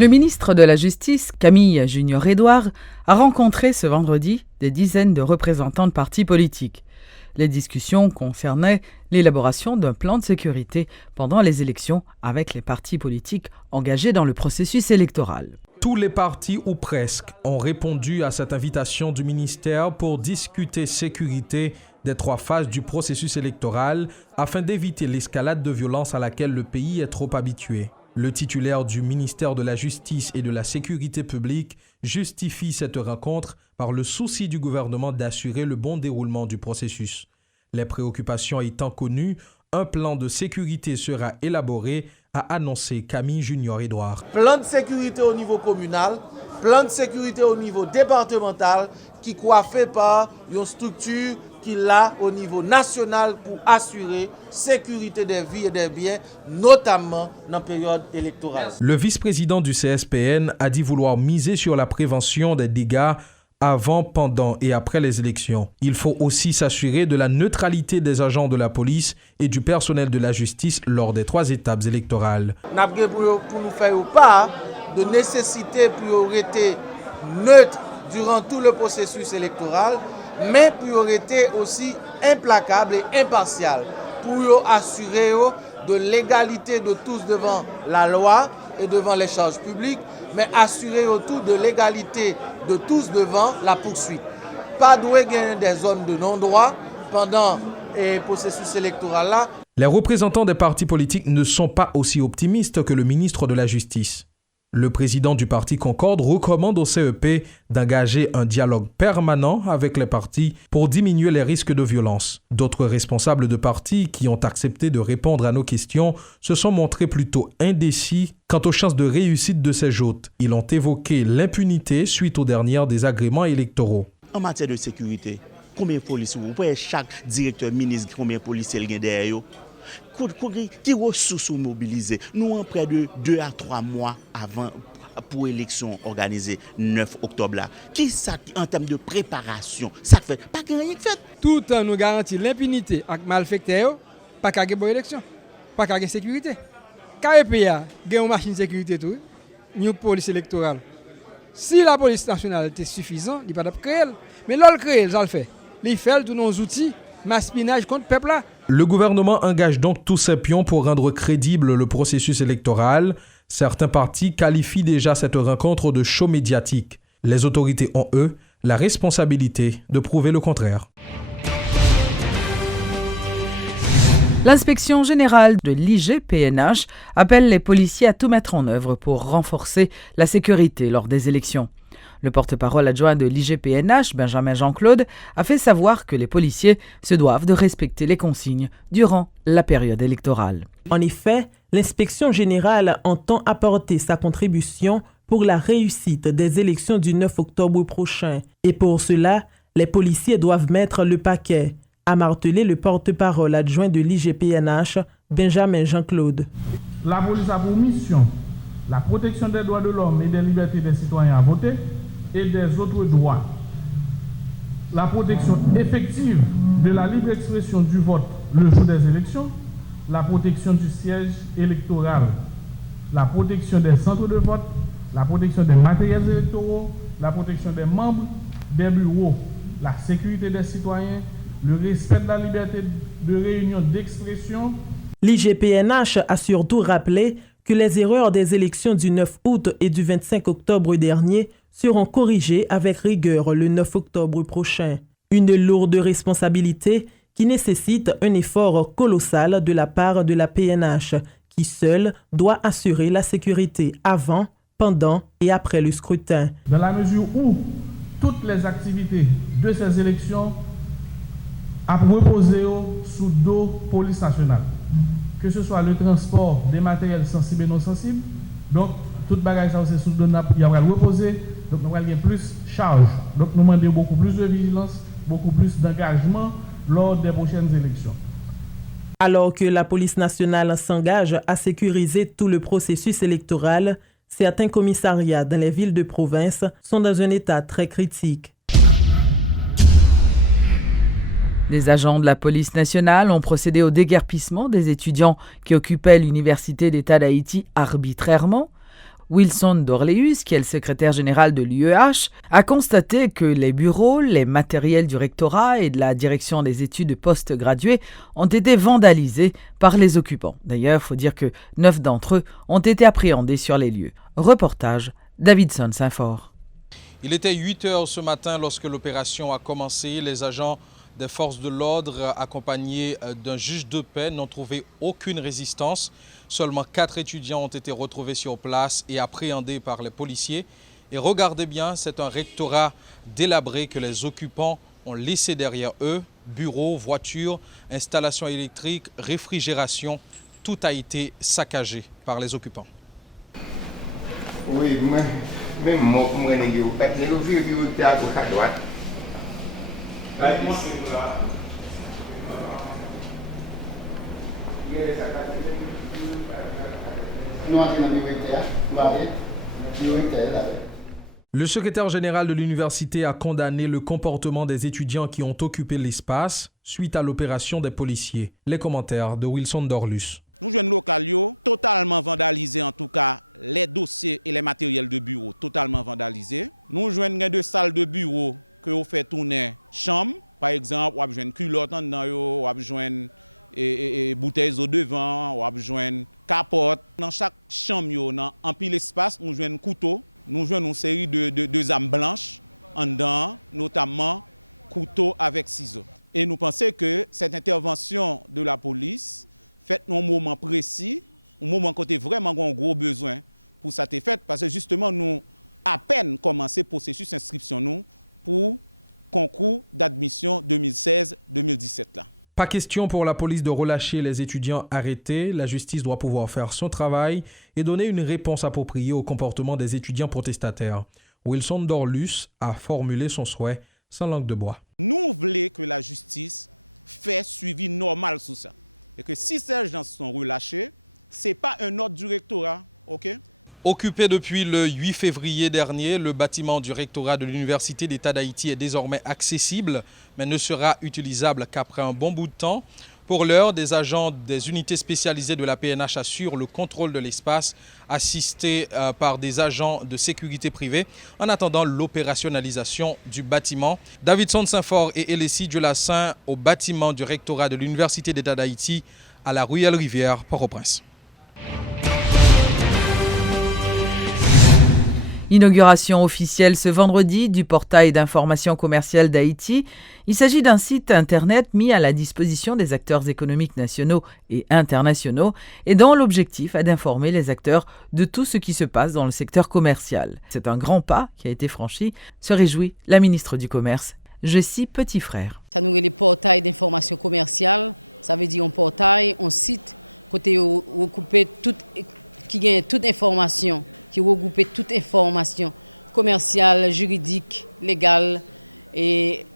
Le ministre de la Justice, Camille Junior-Edouard, a rencontré ce vendredi des dizaines de représentants de partis politiques. Les discussions concernaient l'élaboration d'un plan de sécurité pendant les élections avec les partis politiques engagés dans le processus électoral. Tous les partis, ou presque, ont répondu à cette invitation du ministère pour discuter sécurité des 3 phases du processus électoral afin d'éviter l'escalade de violence à laquelle le pays est trop habitué. Le titulaire du ministère de la Justice et de la Sécurité publique justifie cette rencontre par le souci du gouvernement d'assurer le bon déroulement du processus. Les préoccupations étant connues, un plan de sécurité sera élaboré, a annoncé Camille Junior-Edouard. Plan de sécurité au niveau communal, plan de sécurité au niveau départemental qui coiffé par une structure qui l'a au niveau national pour assurer sécurité des vies et des biens, notamment dans la période électorale. Le vice-président du CSPN a dit vouloir miser sur la prévention des dégâts avant, pendant et après les élections. Il faut aussi s'assurer de la neutralité des agents de la police et du personnel de la justice lors des 3 étapes électorales. Nous avons pour nous faire part de nécessité priorité neutre durant tout le processus électoral, mais priorité aussi implacable et impartiale pour assurer de l'égalité de tous devant la loi et devant les charges publiques, mais assurer autour de l'égalité de tous devant la poursuite. Pas doué gagner des zones de non-droit pendant le processus électoral là. Les représentants des partis politiques ne sont pas aussi optimistes que le ministre de la Justice. Le président du parti Concorde recommande au CEP d'engager un dialogue permanent avec les partis pour diminuer les risques de violence. D'autres responsables de partis qui ont accepté de répondre à nos questions se sont montrés plutôt indécis quant aux chances de réussite de ces joutes. Ils ont évoqué l'impunité suite aux derniers désagréments électoraux. En matière de sécurité, combien de policiers, vous voyez chaque directeur ministre, combien de policiers il y a derrière? Qui ressources mobilisées? Nous avons près de 2 à 3 mois avant pour l'élection organisée 9 octobre là. Qui ça en termes de préparation? Ça fait pas rien fait. Tout en nous garantit l'impunité avec malfaiteurs, pas qu'à bonne élection, pas qu'à sécurité. KEPA gagne une machine de sécurité tout, une police électorale. Si la police nationale était suffisante, il n'y a pas de créer. Mais là, le créer, ça le fait. Il fait tous nos outils, maspinage contre le peuple là. Le gouvernement engage donc tous ses pions pour rendre crédible le processus électoral. Certains partis qualifient déjà cette rencontre de show médiatique. Les autorités ont, eux, la responsabilité de prouver le contraire. L'inspection générale de l'IGPNH appelle les policiers à tout mettre en œuvre pour renforcer la sécurité lors des élections. Le porte-parole adjoint de l'IGPNH, Benjamin Jean-Claude, a fait savoir que les policiers se doivent de respecter les consignes durant la période électorale. En effet, l'inspection générale entend apporter sa contribution pour la réussite des élections du 9 octobre prochain. Et pour cela, les policiers doivent mettre le paquet, a martelé le porte-parole adjoint de l'IGPNH, Benjamin Jean-Claude. La police a pour mission la protection des droits de l'homme et des libertés des citoyens à voter et des autres droits. La protection effective de la libre expression du vote le jour des élections, la protection du siège électoral, la protection des centres de vote, la protection des matériels électoraux, la protection des membres des bureaux, la sécurité des citoyens, le respect de la liberté de réunion d'expression. L'IGPNH a surtout rappelé que les erreurs des élections du 9 août et du 25 octobre dernier seront corrigées avec rigueur le 9 octobre prochain. Une lourde responsabilité qui nécessite un effort colossal de la part de la PNH, qui seule doit assurer la sécurité avant, pendant et après le scrutin. Dans la mesure où toutes les activités de ces élections a reposé sous dos police nationale, que ce soit le transport des matériels sensibles et non sensibles, donc toute bagage ça c'est sous dos il y aura reposé, donc nous avons plus charge, donc nous demandons beaucoup plus de vigilance, beaucoup plus d'engagement lors des prochaines élections. Alors que la police nationale s'engage à sécuriser tout le processus électoral, certains commissariats dans les villes de province sont dans un état très critique. Des agents de la police nationale ont procédé au déguerpissement des étudiants qui occupaient l'Université d'État d'Haïti arbitrairement. Wilson Dorleus, qui est le secrétaire général de l'UEH, a constaté que les bureaux, les matériels du rectorat et de la direction des études postgraduées ont été vandalisés par les occupants. D'ailleurs, il faut dire que 9 d'entre eux ont été appréhendés sur les lieux. Reportage Davidson Saint-Fort. Il était 8 heures ce matin lorsque l'opération a commencé. Les agents des forces de l'ordre, accompagnés d'un juge de paix, n'ont trouvé aucune résistance. Seulement 4 étudiants ont été retrouvés sur place et appréhendés par les policiers. Et regardez bien, c'est un rectorat délabré que les occupants ont laissé derrière eux. Bureaux, voitures, installations électriques, réfrigération, tout a été saccagé par les occupants. Oui, même moi, je à droite. Le secrétaire général de l'université a condamné le comportement des étudiants qui ont occupé l'espace suite à l'opération des policiers. Les commentaires de Wilson Dorleus. Nous jeunes locaux totalement vandalisés, en tout cas les dossiers et les matériels de bureau totalement vandalisés. Nous jeunes deux salles de bureau que vous fait tourner chambre, par exemple, vous avez une culotte en dedans, vous avez une bouteille d'eau devant, vous avez une capote. Dans chaque chambre, en pile espace, nous jouons un couteau, nous jouons une série de armes blanches en dedans, notamment couteau avec ciseaux. Et nous pensons que cette intervention de la police faite dans un moment précis, un moment où on a vraiment un gros besoin pour ça être fait, parce que justement nous à peine commencé le processus d'inscription nous pour concours d'admission 2016-2017 là. Pas question pour la police de relâcher les étudiants arrêtés. La justice doit pouvoir faire son travail et donner une réponse appropriée au comportement des étudiants protestataires. Wilson Dorleus a formulé son souhait sans langue de bois. Nous voulons que la justice fait suivi normal sur ça. Et que si ces gens sont relâchés, ce n'est pas un ordre du rectorat, ok? Occupé depuis le 8 février dernier, le bâtiment du rectorat de l'Université d'État d'Haïti est désormais accessible, mais ne sera utilisable qu'après un bon bout de temps. Pour l'heure, des agents des unités spécialisées de la PNH assurent le contrôle de l'espace, assistés par des agents de sécurité privée, en attendant l'opérationnalisation du bâtiment. Davidson Saint-Fort et Elissi Diolassin au bâtiment du rectorat de l'Université d'État d'Haïti à la Ruelle Rivière, Port-au-Prince. Inauguration officielle ce vendredi du portail d'information commerciale d'Haïti. Il s'agit d'un site internet mis à la disposition des acteurs économiques nationaux et internationaux et dont l'objectif est d'informer les acteurs de tout ce qui se passe dans le secteur commercial. C'est un grand pas qui a été franchi, se réjouit la ministre du Commerce, Jessie Petit-Frère. Ça nous les portails d'information commerciale, ça veut dire un portail, un site côté recouper qui gagne toute information, qui regroupe toute information commerciale, juridique, légale et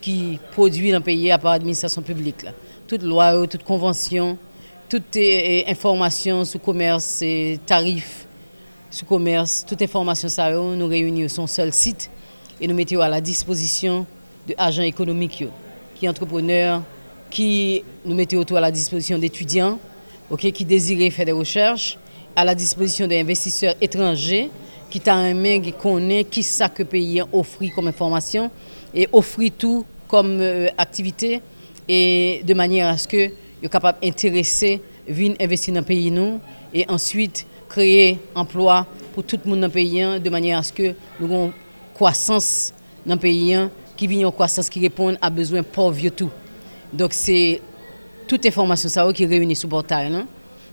qui produit dans le pays à part l'administration publique. Là. Toute loi, toute convention, toute information sur commerce, tarifs sur commerce, toute information ça nous réunit sur un seul site et nous mettons à la disposition de agents économiques, qui entrepreneurs, qui nous mettons autour à la disposition d'étudiants, qui désiraient faire des recherches, à la disposition des investisseurs étrangers qui t'a un main qui connaît qui ça que pays offre comme information et offre tout comme activité et de manière à ce que soient capables d'intéresser venir investir dans le pays nous et ensuite créer emploi pour tout le monde dans le pays de manière à ce que nous ayons une croissance dans le pays qui vient en croissance qui répond à besoins pauvres tout. Donc c'est toute information ça qui réunit sur le portail là.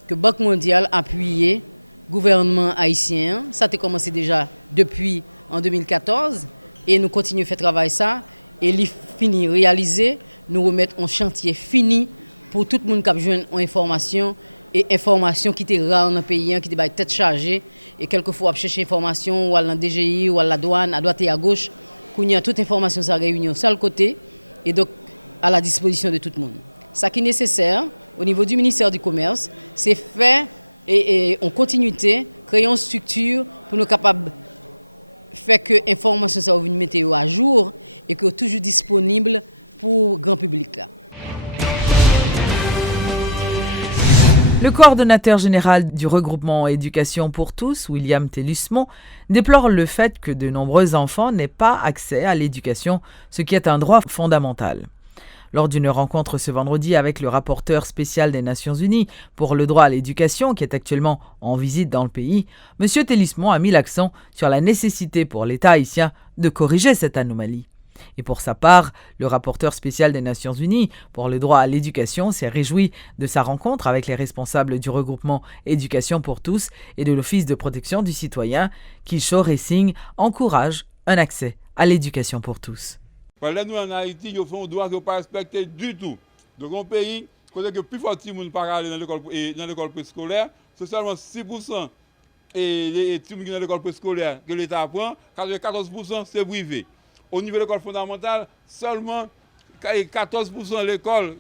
Que Banque mondiale a appuyé le gouvernement haïtien. Ça a commencé déjà depuis en 2014 et nous continuons à faire travail ça et il fini réalisé, nous remettre en chantier fini pour tout le monde qui a besoin d'informations et informations qui étaient rares dans le pays, qui étaient tête chargée et quelquefois à chercher information ou à la DGI ou à la douane, à droite et à gauche, qu'on y a toute information ça réunit au seul côté et donc à la disposition de tout le monde. Ça qui est nécessaire au niveau du ministère du Commerce, c'est faire et en continuité, créer une structure pour nous capables de faire que l'information soit météo à jour et que toujours disponible pour le grand public. Là. Le coordonnateur général du regroupement Éducation pour tous, William Tellusmont, déplore le fait que de nombreux enfants n'aient pas accès à l'éducation, ce qui est un droit fondamental. Lors d'une rencontre ce vendredi avec le rapporteur spécial des Nations Unies pour le droit à l'éducation, qui est actuellement en visite dans le pays, M. Tellusmont a mis l'accent sur la nécessité pour l'État haïtien de corriger cette anomalie. Et pour sa part, le rapporteur spécial des Nations Unies pour le droit à l'éducation s'est réjoui de sa rencontre avec les responsables du regroupement Éducation pour tous et de l'Office de protection du citoyen qui, Shaw Racing, encourage un accès à l'éducation pour tous. Nous en Haïti, ils font un droit qui n'est pas respecté du tout. Donc, un pays, côté que plus fort de monde pas aller dans l'école préscolaire, c'est seulement 6% et les petits dans l'école préscolaire que l'État apprend, 14% c'est privé. Au niveau de l'école fondamentale, seulement 14% de l'école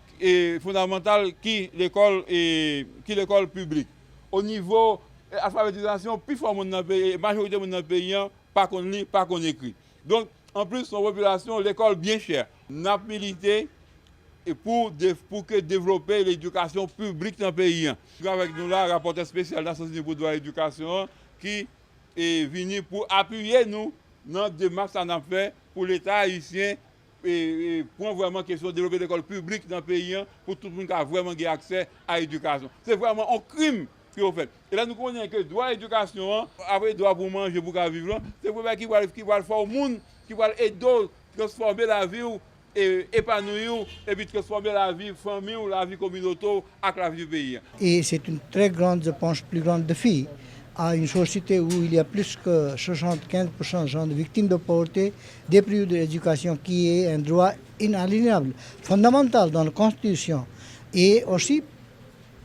fondamentale qui l'école publique. Au niveau de l'alphabétisation, plus fort dans le pays, majorité de notre pays, pas qu'on lit, pas qu'on écrit. Donc, en plus, son population, l'école bien chère. Nous avons milité pour développer l'éducation publique dans le pays. Avec nous là, rapporteur spécial de la Nations Unies pour le droit à l'éducation, qui est venu pour appuyer nous dans la démarche qu'on a fait pour l'État haïtien et pour vraiment question de développer l'école publique dans le pays pour tout le monde qui a vraiment accès à l'éducation. C'est vraiment un crime qui est fait. Et là, nous connaissons que le droit à l'éducation, après le droit pour manger, pour vivre, c'est pour qui va le faire au monde, qui va aider à transformer la vie et épanouir et puis transformer la vie famille ou la vie communautaire avec la vie du pays. Et c'est une très grande, je pense, plus grande défi à une société où il y a plus que 75% de victimes de pauvreté, déprivées de l'éducation qui est un droit inaliénable, fondamental dans la Constitution et aussi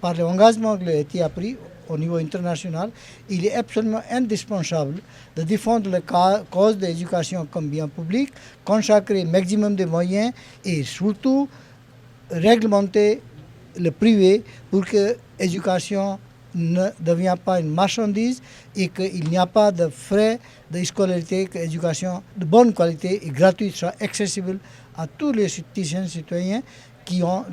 par l'engagement que l'État a pris au niveau international, il est absolument indispensable de défendre la cause de l'éducation comme bien public, consacrer le maximum de moyens et surtout réglementer le privé pour que l'éducation ne devienne pas une marchandise et qu'il n'y a pas de frais de scolarité, que l'éducation de bonne qualité et gratuite soit accessible à tous les citoyens qui ont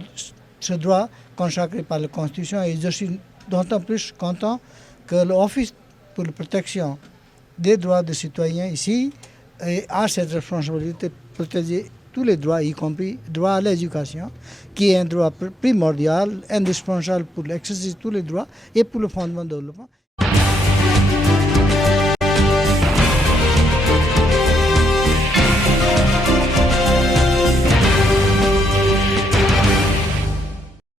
ce droit consacré par la Constitution. Et je suis d'autant plus content que l'Office pour la protection des droits des citoyens ici a cette responsabilité de protéger tous les droits, y compris le droit à l'éducation, qui est un droit primordial, indispensable pour l'exercice de tous les droits et pour le fondement de développement.